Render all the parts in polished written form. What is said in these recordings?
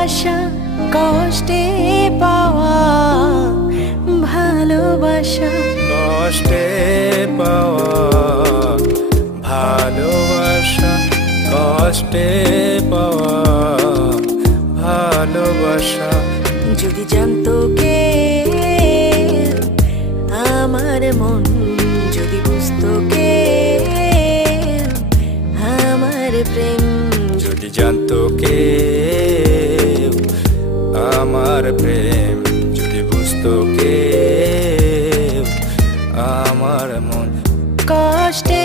ভালোবাসা কষ্টে পাওয়া ভালোবাসা, কষ্টে পাওয়া ভালোবাসা, কষ্টে পাওয়া ভালোবাসা। যদি জানতো কে আমার মন, যদি বুঝতো কে আমার প্রেম, যদি জানতো কে আমার প্রেম, যদি বুঝতো কে আমার মন। কষ্টে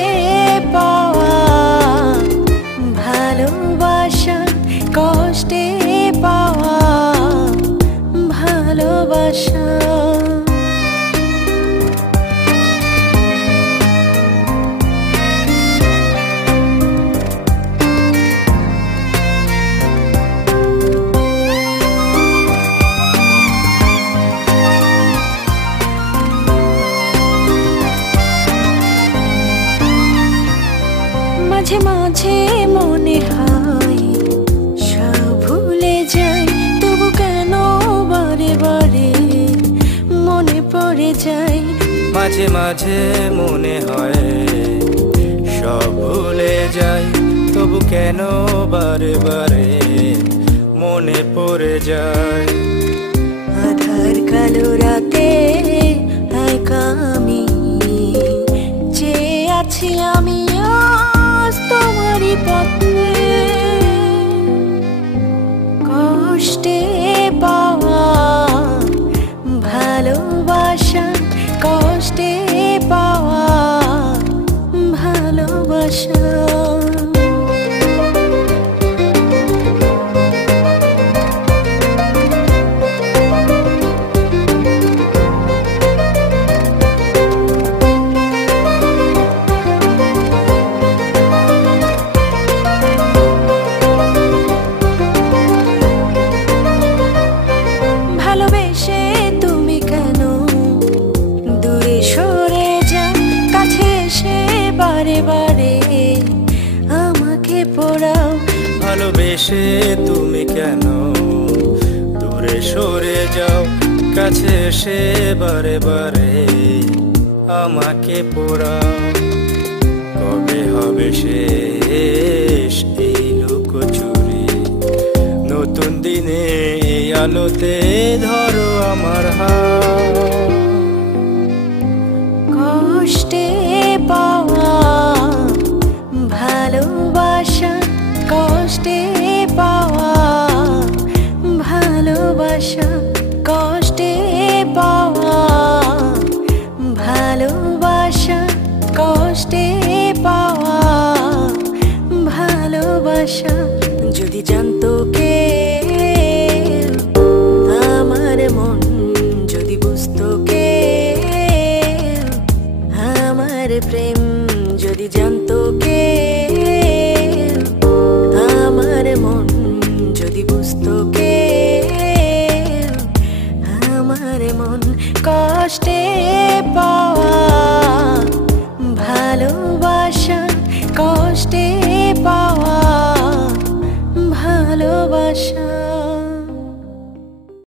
পাওয়া ভালোবাসা, কষ্টে পাওয়া ভালোবাসা। মাঝে মাঝে মনে হয় সব ভুলে যাই, তবু কেন বারে বারে মনে পড়ে যায়। মাঝে মাঝে মনে হয় সব ভুলে যাই, তবু কেন বারে বারে মনে পড়ে যায়। আধার কালো রাতে একা আমি চেয়ে আছি, আমি আজ তোমারই পথে। কষ্টে পাওয়া ভালোবাসা, কষ্টে পাওয়া ভালোবাসা। ভালোবেসে তুমি কেন দূরে সরে যাও, কাছে এসে বারে বারে আমাকে পোড়াও। ভালোবেসে তুমি কেন দূরে সরে যাও, কাছে এসে বারে বারে আমাকে পোড়াও। কবে হবে শেষ এই লুকোচুরি, নতুন দিনে এই আলোতে ধরো আমার হাত। কষ্টে পাওয়া ভালোবাসা, কষ্টে পাওয়া ভালোবাসা, কষ্টে পাওয়া ভালোবাসা, কষ্টে পাওয়া ভালোবাসা। যদি জানতো কে আমার মন, যদি বুঝতো কে আমার প্রেম, যদি জানতো কে আমার মন, যদি বুঝতো কে আমার মন। কষ্টে পাওয়া ভালোবাসা, কষ্টে পাওয়া ভালোবাসা।